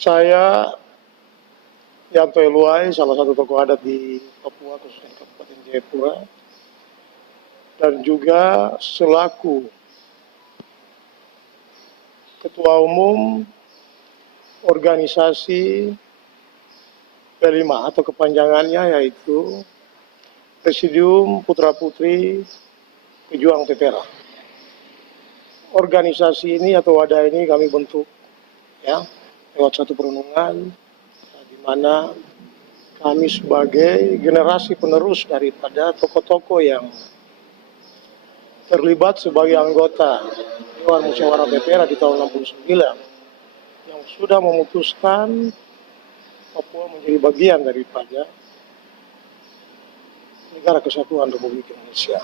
Saya Yanto Eluai, salah satu tokoh adat di Papua, khususnya di Kabupaten Jayapura, dan juga selaku Ketua Umum organisasi P5 atau kepanjangannya yaitu Presidium Putra Putri Pejuang Pepera. Organisasi ini atau wadah ini kami bentuk ya lewat satu perenungan di mana kami sebagai generasi penerus daripada tokoh-tokoh yang terlibat sebagai anggota Dewan Musyawarah Pepera di tahun 69 yang sudah memutuskan Papua menjadi bagian daripada Negara Kesatuan Republik Indonesia.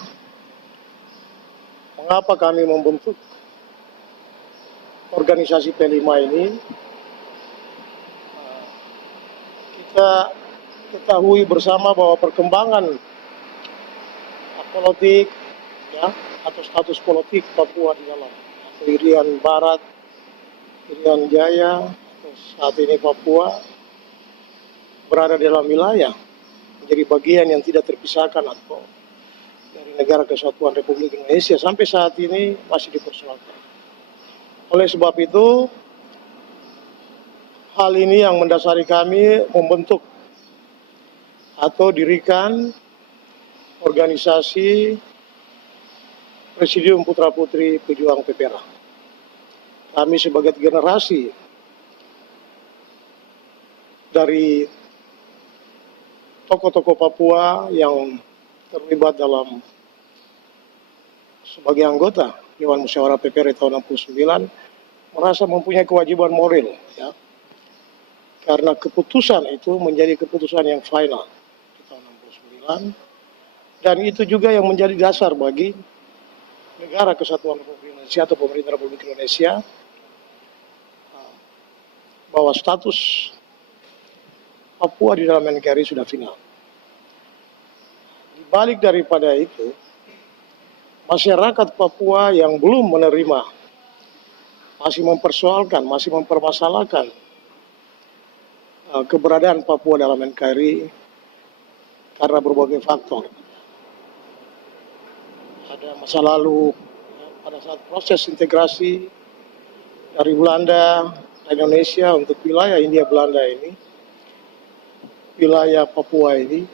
Mengapa kami membentuk organisasi P5 ini? Kita ketahui bersama bahwa perkembangan politik ya atau status politik Papua di dalam atau Irian Barat, Irian Jaya atau saat ini Papua berada dalam wilayah menjadi bagian yang tidak terpisahkan atau dari Negara Kesatuan Republik Indonesia sampai saat ini masih dipersoalkan. Oleh sebab itu, hal ini yang mendasari kami membentuk atau dirikan organisasi Presidium Putra Putri Pejuang Pepera. Kami sebagai generasi dari tokoh-tokoh Papua yang terlibat dalam sebagai anggota Dewan Musyawarah Pepera tahun 69 merasa mempunyai kewajiban moral ya. Karena keputusan itu menjadi keputusan yang final di tahun 69 dan itu juga yang menjadi dasar bagi Negara Kesatuan Republik Indonesia atau Pemerintah Republik Indonesia bahwa status Papua di dalam NKRI sudah final. Di balik daripada itu, masyarakat Papua yang belum menerima, masih mempersoalkan, masih mempermasalahkan keberadaan Papua dalam NKRI karena berbagai faktor. Ada masa lalu pada saat proses integrasi dari Belanda ke Indonesia untuk wilayah Hindia Belanda ini, wilayah Papua ini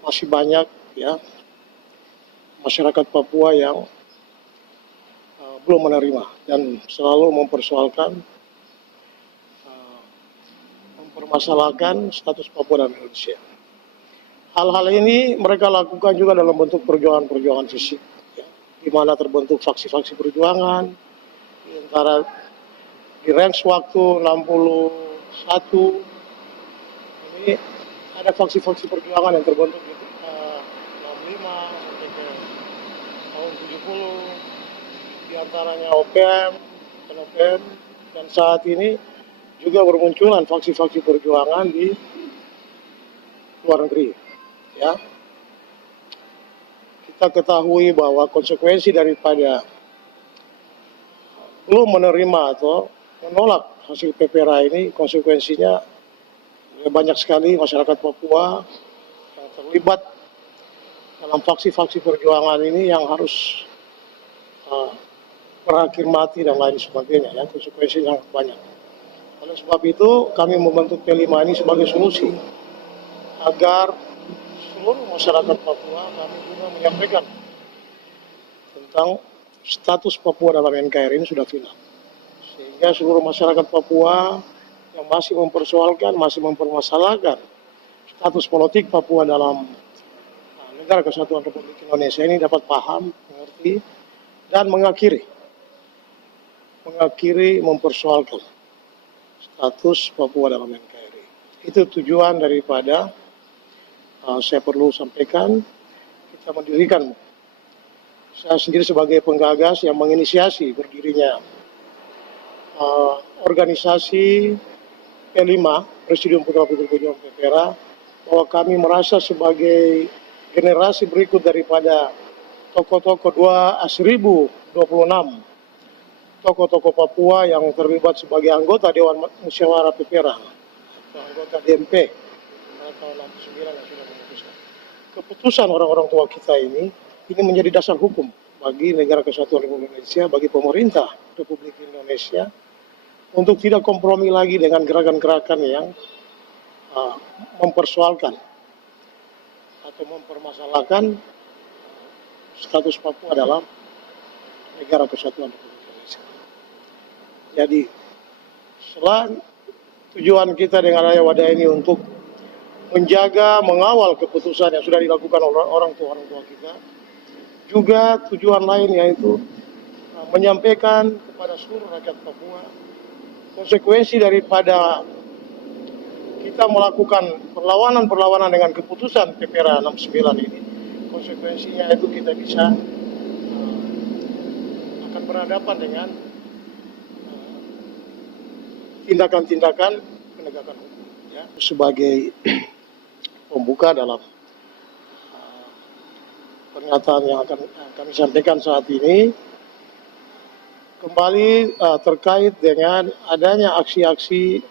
masih banyak ya masyarakat Papua yang belum menerima dan selalu mempersoalkan, mempermasalahkan status Papua dalam Indonesia. Hal-hal ini mereka lakukan juga dalam bentuk perjuangan-perjuangan fisik, ya, di mana terbentuk faksi-faksi perjuangan, di antara di range waktu 61 ini ada faksi-faksi perjuangan yang terbentuk di 65 sampai ke tahun 70, di antaranya OPM, NOPM, dan saat ini juga bermunculan faksi-faksi perjuangan di luar negeri. Ya, kita ketahui bahwa konsekuensi daripada belum menerima atau menolak hasil Pepera ini, konsekuensinya banyak sekali masyarakat Papua yang terlibat dalam faksi-faksi perjuangan ini yang harus berakhir mati dan lain sebagainya. Ya, konsekuensinya banyak. Oleh sebab itu, kami membentuk P5 ini sebagai solusi agar seluruh masyarakat Papua kami juga menyampaikan tentang status Papua dalam NKRI ini sudah final. Sehingga seluruh masyarakat Papua yang masih mempersoalkan, masih mempermasalahkan status politik Papua dalam Negara Kesatuan Republik Indonesia ini dapat paham, mengerti, dan mengakhiri mempersoalkan status Papua dalam NKRI. Itu tujuan daripada saya perlu sampaikan, kita mendirikan, saya sendiri sebagai penggagas yang menginisiasi berdirinya organisasi P5, Presidium Putra Putri Pejuang Pepera, bahwa kami merasa sebagai generasi berikut daripada tokoh-tokoh 1026 tokoh-tokoh Papua yang terlibat sebagai anggota Dewan Musyawarah PPRA atau anggota DMP pada tahun 69 yang sudah memutuskan. Keputusan orang-orang tua kita ini menjadi dasar hukum bagi Negara Kesatuan Republik Indonesia, bagi pemerintah Republik Indonesia untuk tidak kompromi lagi dengan gerakan-gerakan yang mempersoalkan atau mempermasalahkan status Papua dalam Negara Kesatuan Republik Indonesia. Jadi, selain tujuan kita dengan Ayah Wadah ini untuk menjaga, mengawal keputusan yang sudah dilakukan oleh orang tua kita, juga tujuan lain yaitu menyampaikan kepada seluruh rakyat Papua konsekuensi daripada kita melakukan perlawanan dengan keputusan PPRA 69 ini. Konsekuensinya itu kita bisa akan berhadapan dengan tindakan-tindakan penegakan hukum. Ya. Sebagai pembuka dalam pernyataan yang akan kami sampaikan saat ini, kembali terkait dengan adanya aksi-aksi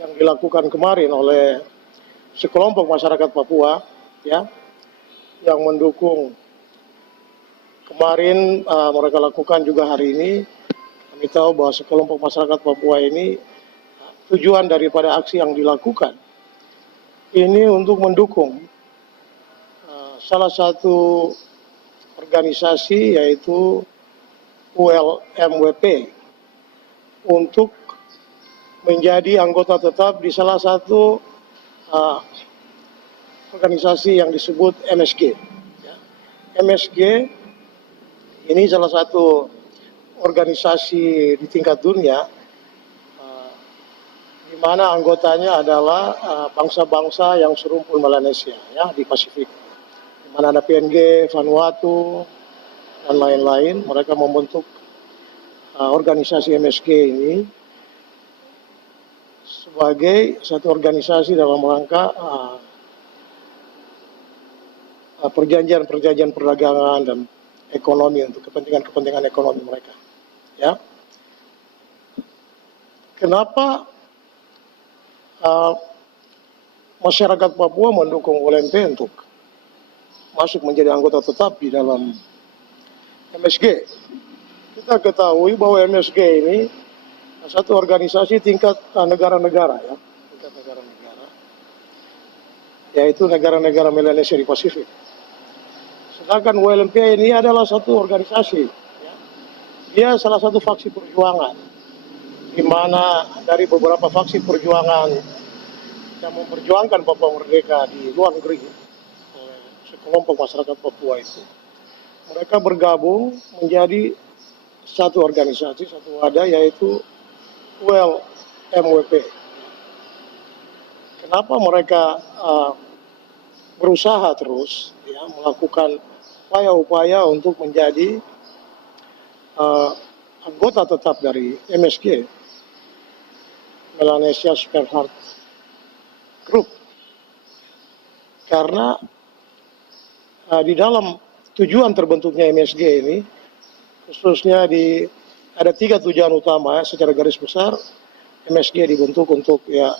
yang dilakukan kemarin oleh sekelompok masyarakat Papua, ya, yang mendukung kemarin mereka lakukan juga hari ini. Kami tahu bahwa sekelompok masyarakat Papua ini tujuan daripada aksi yang dilakukan ini untuk mendukung salah satu organisasi yaitu ULMWP untuk menjadi anggota tetap di salah satu organisasi yang disebut MSG. Ya. MSG ini salah satu organisasi di tingkat dunia di mana anggotanya adalah bangsa-bangsa yang serumpun Melanesia, ya, di Pasifik. Di mana ada PNG, Vanuatu, dan lain-lain. Mereka membentuk organisasi MSG ini sebagai satu organisasi dalam rangka perjanjian perdagangan dan ekonomi untuk kepentingan ekonomi mereka. Ya, kenapa masyarakat Papua mendukung ULMP untuk masuk menjadi anggota tetap di dalam MSG? Kita ketahui bahwa MSG ini satu organisasi tingkat negara-negara, ya, tingkat negara-negara, yaitu negara-negara Melanesia di Pasifik. Sedangkan ULMP ini adalah satu organisasi, ya. Dia salah satu faksi perjuangan, di mana dari beberapa faksi perjuangan yang memperjuangkan Papua merdeka di luar negeri oleh sekelompok masyarakat Papua itu, mereka bergabung menjadi satu organisasi, satu wadah, yaitu ULMWP. Kenapa mereka berusaha terus, ya, melakukan upaya-upaya untuk menjadi anggota tetap dari MSG, Melanesia Spare Heart Group? Karena di dalam tujuan terbentuknya MSG ini, khususnya ada 3 tujuan utama, secara garis besar. MSG dibentuk untuk, ya,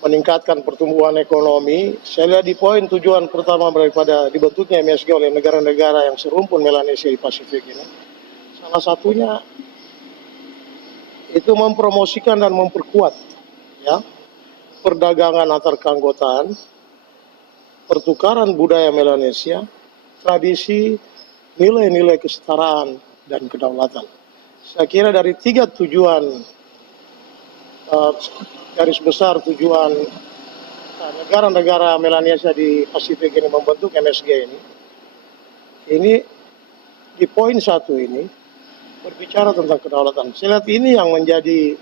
meningkatkan pertumbuhan ekonomi. Saya lihat di poin tujuan pertama daripada dibentuknya MSG oleh negara-negara yang serumpun Melanesia di Pasifik ini, salah satunya itu mempromosikan dan memperkuat, ya, perdagangan antar keanggotaan, pertukaran budaya Melanesia, tradisi, nilai-nilai kesetaraan dan kedaulatan. Saya kira dari 3 tujuan garis besar tujuan negara-negara Melanesia di Pasifik ini membentuk MSG ini di poin 1 ini berbicara tentang kedaulatan. Saya lihat ini yang menjadi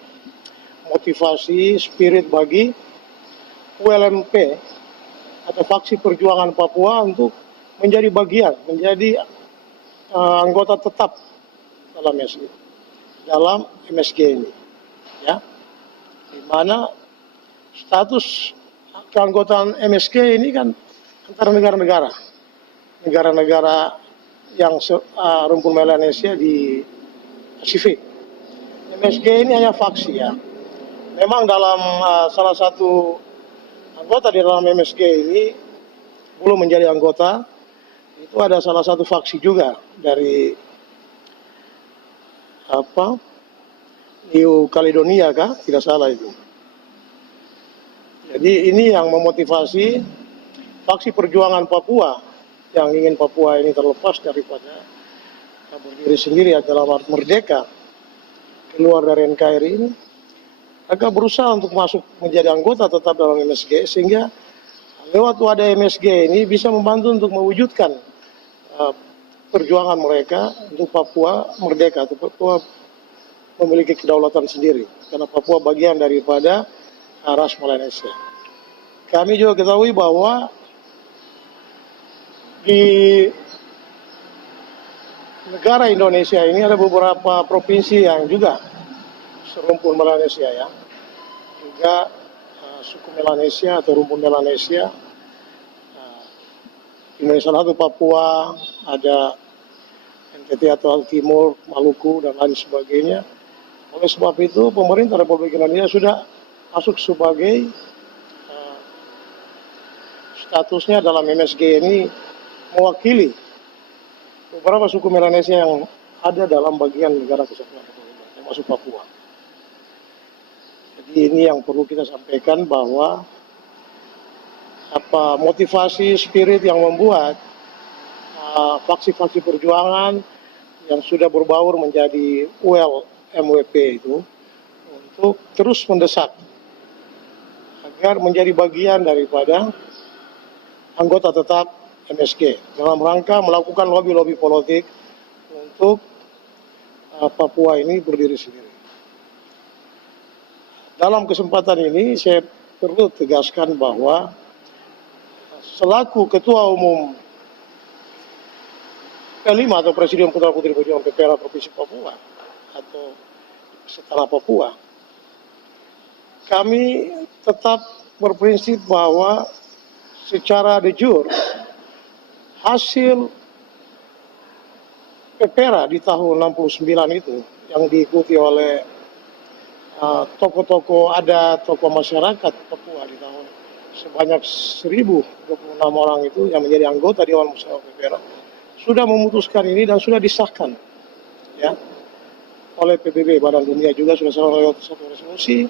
motivasi, spirit bagi ULMP atau faksi perjuangan Papua untuk menjadi bagian, menjadi anggota tetap dalam MSG ini, ya, di mana status keanggotaan MSG ini kan antara negara-negara yang rumpun Melanesia di Pasifik. MSG ini hanya faksi ya. Memang dalam salah satu anggota di dalam MSG ini belum menjadi anggota, itu ada salah satu faksi juga dari New Caledonia kah? Tidak salah itu. Jadi ini yang memotivasi faksi perjuangan Papua yang ingin Papua ini terlepas daripada berdiri sendiri dalam arti merdeka, keluar dari NKRI ini. Mereka berusaha untuk masuk menjadi anggota tetap dalam MSG, sehingga lewat wadah MSG ini bisa membantu untuk mewujudkan perjuangan mereka untuk Papua merdeka, atau Papua memiliki kedaulatan sendiri, karena Papua bagian daripada ras Melanesia. Kami juga ketahui bahwa di negara Indonesia ini ada beberapa provinsi yang juga serumpun Melanesia ya, juga suku Melanesia atau rumpun Melanesia. Di salah satu Papua, ada NTT atau Timur, Maluku dan lain sebagainya. Oleh sebab itu pemerintah Republik Indonesia sudah masuk sebagai statusnya dalam MSG ini mewakili beberapa suku Melanesia yang ada dalam bagian negara kesatuan Republik Indonesia, termasuk Papua. Jadi ini yang perlu kita sampaikan, bahwa motivasi spirit yang membuat faksi-faksi perjuangan yang sudah berbaur menjadi MWP itu untuk terus mendesak agar menjadi bagian daripada anggota tetap MSG dalam rangka melakukan lobby-lobby politik untuk Papua ini berdiri sendiri. Dalam kesempatan ini saya perlu tegaskan bahwa selaku Ketua Umum kelima atau Presidium Putra Putri Perjuangan PPRA Provinsi Papua atau setelah Papua, kami tetap berprinsip bahwa secara de jure hasil PPRA di tahun 69 itu yang diikuti oleh tokoh-tokoh adat, tokoh masyarakat Papua di tahun sebanyak 1.026 orang itu yang menjadi anggota Dewan Musyawarah PPRA sudah memutuskan ini dan sudah disahkan ya oleh PBB. Badan Dunia juga sudah lewat satu resolusi,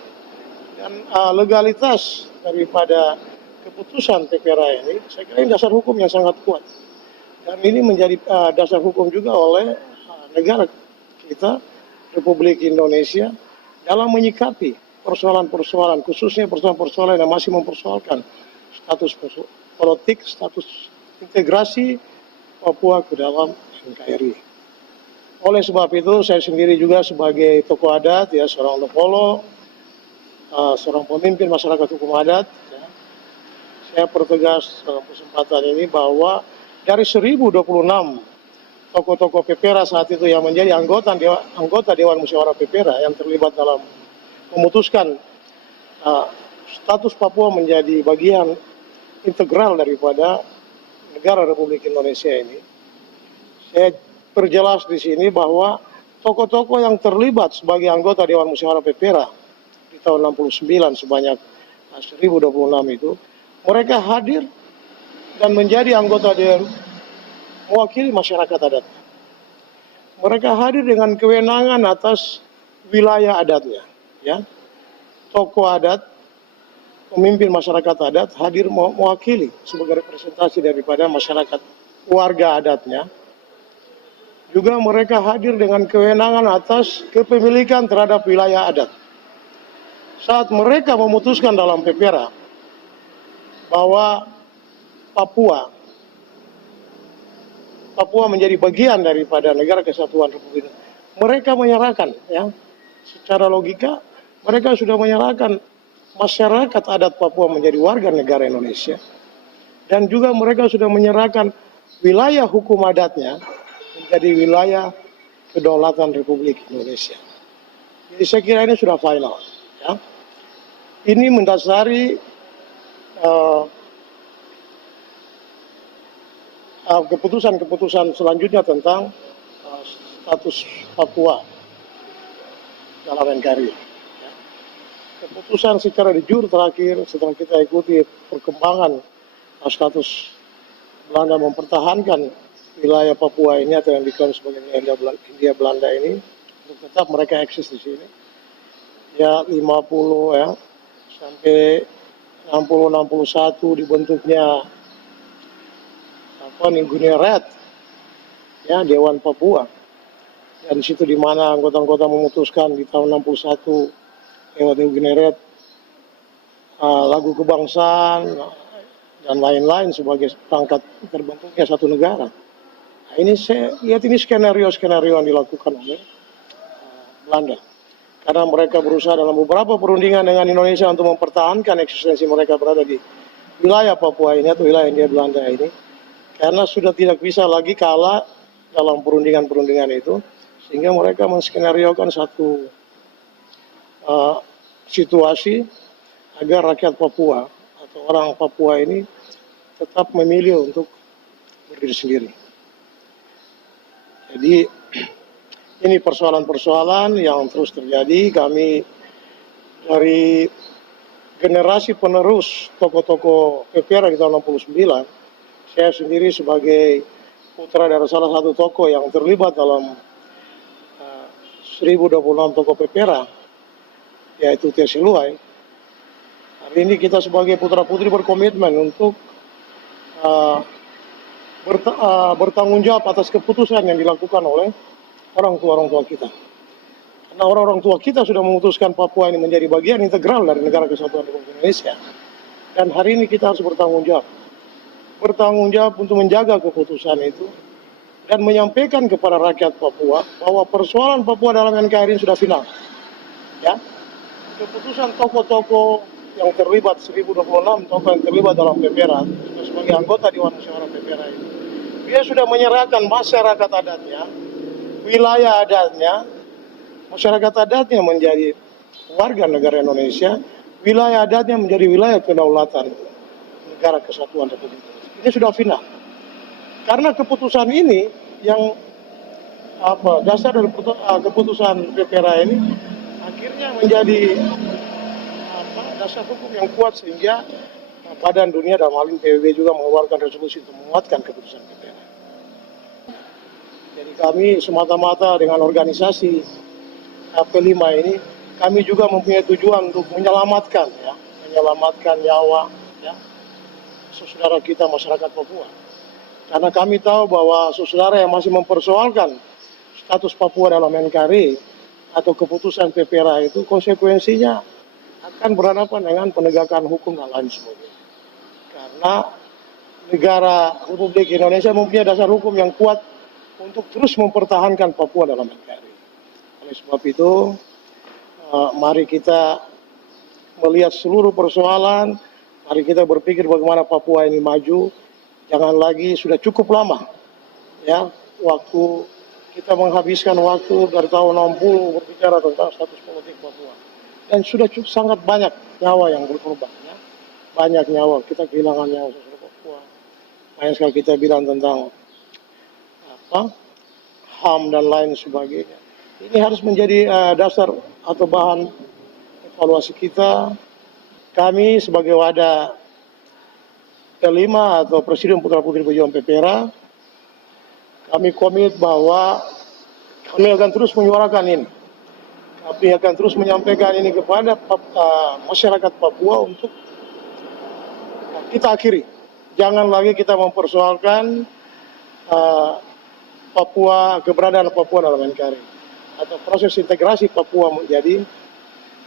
dan legalitas daripada keputusan PPRA ini saya kira ini dasar hukum yang sangat kuat, dan ini menjadi dasar hukum juga oleh negara kita Republik Indonesia dalam menyikapi persoalan-persoalan, khususnya persoalan-persoalan yang masih mempersoalkan status politik, status integrasi Papua ke dalam NKRI. Oleh sebab itu saya sendiri juga sebagai tokoh adat ya, seorang Lokolo, seorang pemimpin masyarakat hukum adat ya, saya pertegas dalam kesempatan ini bahwa dari 1.026 tokoh-tokoh PPRA saat itu yang menjadi anggota Dewan Musyawarah PPRA yang terlibat dalam memutuskan status Papua menjadi bagian integral daripada negara Republik Indonesia ini. Saya perjelas di sini bahwa tokoh-tokoh yang terlibat sebagai anggota Dewan Musyawarah PPRA di tahun 69 sebanyak 1.026 itu, mereka hadir dan menjadi anggota Dewan mewakili masyarakat adat. Mereka hadir dengan kewenangan atas wilayah adatnya, ya. Tokoh adat, pemimpin masyarakat adat hadir mewakili sebagai representasi daripada masyarakat warga adatnya. Juga mereka hadir dengan kewenangan atas kepemilikan terhadap wilayah adat. Saat mereka memutuskan dalam PPRA bahwa Papua menjadi bagian daripada negara kesatuan Republik Indonesia, mereka menyerahkan, ya, secara logika mereka sudah menyerahkan masyarakat adat Papua menjadi warga negara Indonesia, dan juga mereka sudah menyerahkan wilayah hukum adatnya menjadi wilayah kedaulatan Republik Indonesia. Jadi saya kira ini sudah final. Ya. Ini mendasari keputusan-keputusan selanjutnya tentang status Papua dalam NKRI. Ya. Keputusan secara de jure terakhir setelah kita ikuti perkembangan status Belanda mempertahankan wilayah Papua ini atau yang diklaim sebagai Hindia Belanda ini untuk tetap mereka eksis di sini. Ya 50 ya sampai 60-61 dibentuknya Red ya Dewan Papua. Dan situ di mana anggota-anggota memutuskan di tahun 61 lewat Red lagu kebangsaan dan lain-lain sebagai perangkat terbentuknya satu negara. Nah, ini saya lihat ini skenario-skenario yang dilakukan oleh Belanda. Karena mereka berusaha dalam beberapa perundingan dengan Indonesia untuk mempertahankan eksistensi mereka berada di wilayah Papua ini atau wilayah Hindia Belanda ini. Karena sudah tidak bisa lagi kalah dalam perundingan-perundingan itu. Sehingga mereka menskenariokan satu situasi agar rakyat Papua atau orang Papua ini tetap memilih untuk berdiri sendiri. Jadi ini persoalan-persoalan yang terus terjadi. Kami dari generasi penerus tokoh-tokoh PPRA di tahun 69, saya sendiri sebagai putra dari salah satu tokoh yang terlibat dalam 1026 tokoh PPRA, yaitu T.S. Luai. Hari ini kita sebagai putra-putri berkomitmen untuk bertanggung jawab atas keputusan yang dilakukan oleh orang tua kita. Karena orang tua kita sudah memutuskan Papua ini menjadi bagian integral dari negara kesatuan Republik Indonesia. Dan hari ini kita harus bertanggung jawab. Bertanggung jawab untuk menjaga keputusan itu dan menyampaikan kepada rakyat Papua bahwa persoalan Papua dalam NKRI sudah final. Ya. Keputusan tokoh-tokoh yang terlibat 1026 tokoh yang terlibat dalam PPRA sebagai anggota Dewan Musyawarah PPRA ini. Dia sudah menyerahkan masyarakat adatnya, wilayah adatnya, masyarakat adatnya menjadi warga negara Indonesia, wilayah adatnya menjadi wilayah kedaulatan negara kesatuan Republik Indonesia. Ini sudah final. Karena keputusan ini yang dasar dari keputusan PPRA ini akhirnya menjadi dasar hukum yang kuat sehingga Badan Dunia dalam hal ini PBB juga mengeluarkan resolusi untuk menguatkan keputusan PPRA. Jadi kami semata-mata dengan organisasi P5 ini, kami juga mempunyai tujuan untuk menyelamatkan nyawa ya, saudara kita masyarakat Papua. Karena kami tahu bahwa saudara yang masih mempersoalkan status Papua dalam NKRI atau keputusan PPRA itu konsekuensinya akan berhadapan dengan penegakan hukum dan lain sebagainya. Karena negara Republik Indonesia mempunyai dasar hukum yang kuat untuk terus mempertahankan Papua dalam NKRI. Oleh sebab itu, mari kita melihat seluruh persoalan, mari kita berpikir bagaimana Papua ini maju. Jangan lagi, sudah cukup lama ya waktu kita menghabiskan waktu dari tahun 60 berbicara tentang status politik Papua. Dan sudah cukup sangat banyak nyawa yang berkorban ya. Banyak nyawa, kita kehilangan nyawa sesuatu Papua. Banyak sekali kita bilang tentang HAM dan lain sebagainya. Ini harus menjadi dasar atau bahan evaluasi kita. Kami sebagai wadah P5 atau Presiden Putra Putri Pejuang PPRA, kami komit bahwa kami akan terus menyuarakan ini. Kami akan terus menyampaikan ini kepada masyarakat Papua untuk kita akhiri. Jangan lagi kita mempersoalkan Papua, keberadaan Papua dalam NKRI atau proses integrasi Papua menjadi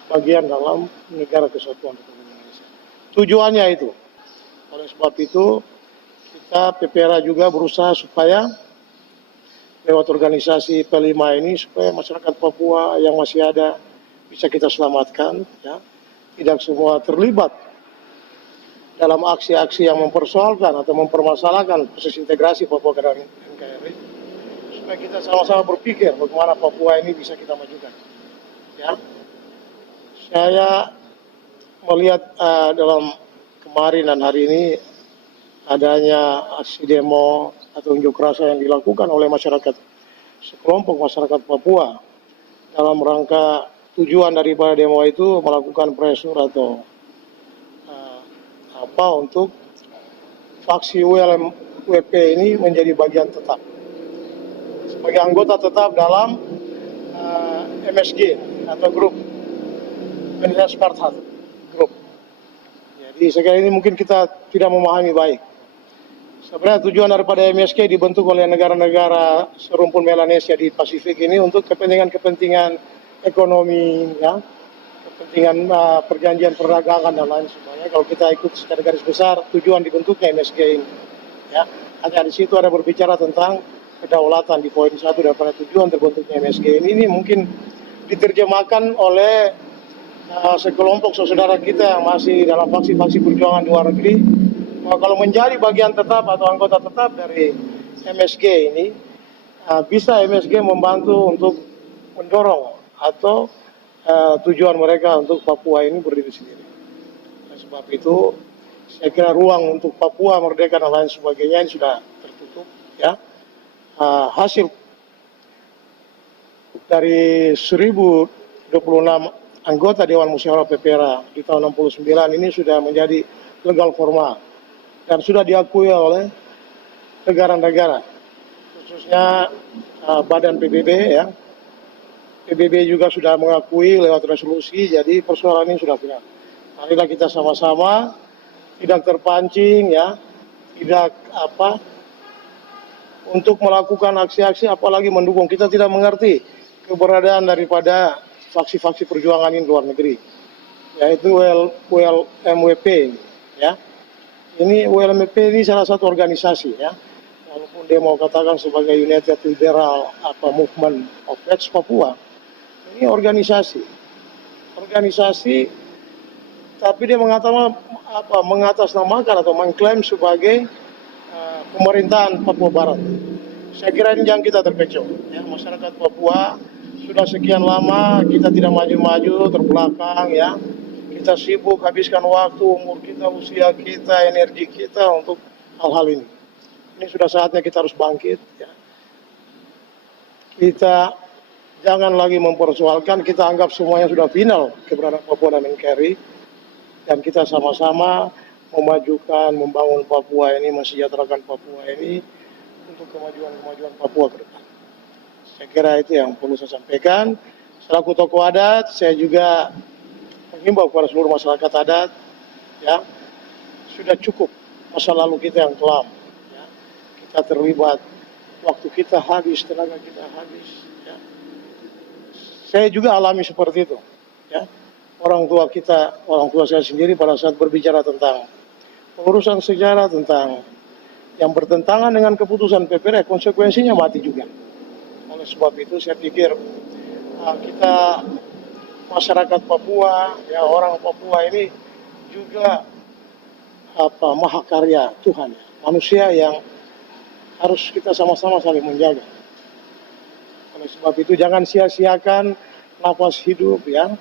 bagian dalam negara kesatuan Republik Indonesia. Tujuannya itu. Oleh sebab itu, kita PPRA juga berusaha supaya lewat organisasi P5 ini supaya masyarakat Papua yang masih ada bisa kita selamatkan, ya. Tidak semua terlibat dalam aksi-aksi yang mempersoalkan atau mempermasalahkan proses integrasi Papua ke dalam NKRI. Supaya kita sama-sama berpikir bagaimana Papua ini bisa kita majukan. Ya. Saya melihat dalam kemarin dan hari ini adanya aksi demo atau unjuk rasa yang dilakukan oleh masyarakat, sekelompok masyarakat Papua dalam rangka tujuan daripada demo itu melakukan pressure atau untuk faksi WP ini menjadi bagian tetap sebagai anggota tetap dalam MSG atau grup Mendes Spartat grup. Jadi sekarang ini mungkin kita tidak memahami baik. Sebenarnya tujuan daripada MSG dibentuk oleh negara-negara serumpun Melanesia di Pasifik ini untuk kepentingan ekonomi, ya, kepentingan perjanjian perdagangan dan lain sebagainya. Kalau kita ikut secara garis besar tujuan dibentuknya MSG ini, ya, hanya di situ ada berbicara tentang kedaulatan di poin 1 daripada tujuan terbentuknya MSG ini mungkin diterjemahkan oleh sekelompok saudara kita yang masih dalam faksi-faksi perjuangan di luar negeri. Kalau menjadi bagian tetap atau anggota tetap dari MSG ini, bisa MSG membantu untuk mendorong atau tujuan mereka untuk Papua ini berdiri sendiri. Nah, sebab itu saya kira ruang untuk Papua merdeka dan lain sebagainya ini sudah tertutup, ya. Hasil dari 1026 anggota Dewan Musyawarah PPRA di tahun 69 ini sudah menjadi legal formal dan sudah diakui oleh negara-negara, khususnya Badan PBB, ya. PBB juga sudah mengakui lewat resolusi, jadi persoalan ini sudah final. Marilah kita sama-sama tidak terpancing, ya, tidak untuk melakukan aksi-aksi apalagi mendukung. Kita tidak mengerti keberadaan daripada faksi-faksi perjuangan ini di luar negeri, yaitu WLMWP, ya. Ini WLMWP ini salah satu organisasi, ya. Walaupun dia mau katakan sebagai United Liberal Movement of West Papua, ini organisasi, tapi dia mengatasnamakan atau mengklaim sebagai pemerintahan Papua Barat. Saya kira ini jangan kita terkecoh, ya. Masyarakat Papua sudah sekian lama kita tidak maju-maju, terbelakang, ya. Kita sibuk habiskan waktu, umur kita, usia kita, energi kita untuk hal-hal ini. Ini sudah saatnya kita harus bangkit, ya. Kita jangan lagi mempersoalkan, kita anggap semuanya sudah final keberadaan Papua dan NKRI, dan kita sama-sama memajukan, membangun Papua ini, mensejahterakan Papua ini untuk kemajuan Papua ke depan. Saya kira itu yang perlu saya sampaikan. Selaku tokoh adat, saya juga menghimbau kepada seluruh masyarakat adat, ya, sudah cukup masa lalu kita yang kelam, ya. Kita terlibat, waktu kita habis, tenaga kita habis, ya. Saya juga alami seperti itu, ya. Orang tua saya sendiri pada saat berbicara tentang urusan sejarah, tentang yang bertentangan dengan keputusan PPRA, konsekuensinya mati juga. Oleh sebab itu saya pikir kita masyarakat Papua, ya, orang Papua ini juga mahakarya Tuhan, manusia yang harus kita sama-sama saling menjaga. Oleh sebab itu jangan sia-siakan nafas hidup, ya,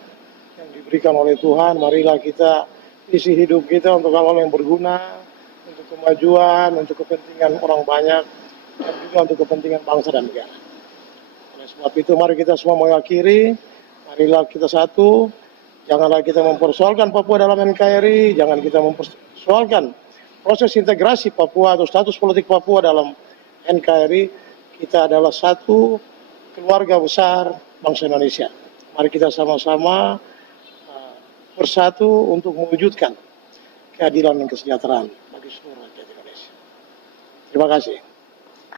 yang diberikan oleh Tuhan. Marilah kita isi hidup kita untuk hal-hal yang berguna, untuk kemajuan, untuk kepentingan orang banyak, dan juga untuk kepentingan bangsa dan negara. Oleh sebab itu mari kita semua mengakhiri, marilah kita satu, janganlah kita mempersoalkan Papua dalam NKRI, jangan kita mempersoalkan proses integrasi Papua atau status politik Papua dalam NKRI. Kita adalah satu keluarga besar bangsa Indonesia. Mari kita sama-sama bersatu untuk mewujudkan keadilan dan kesejahteraan bagi seluruh rakyat Indonesia. Terima kasih.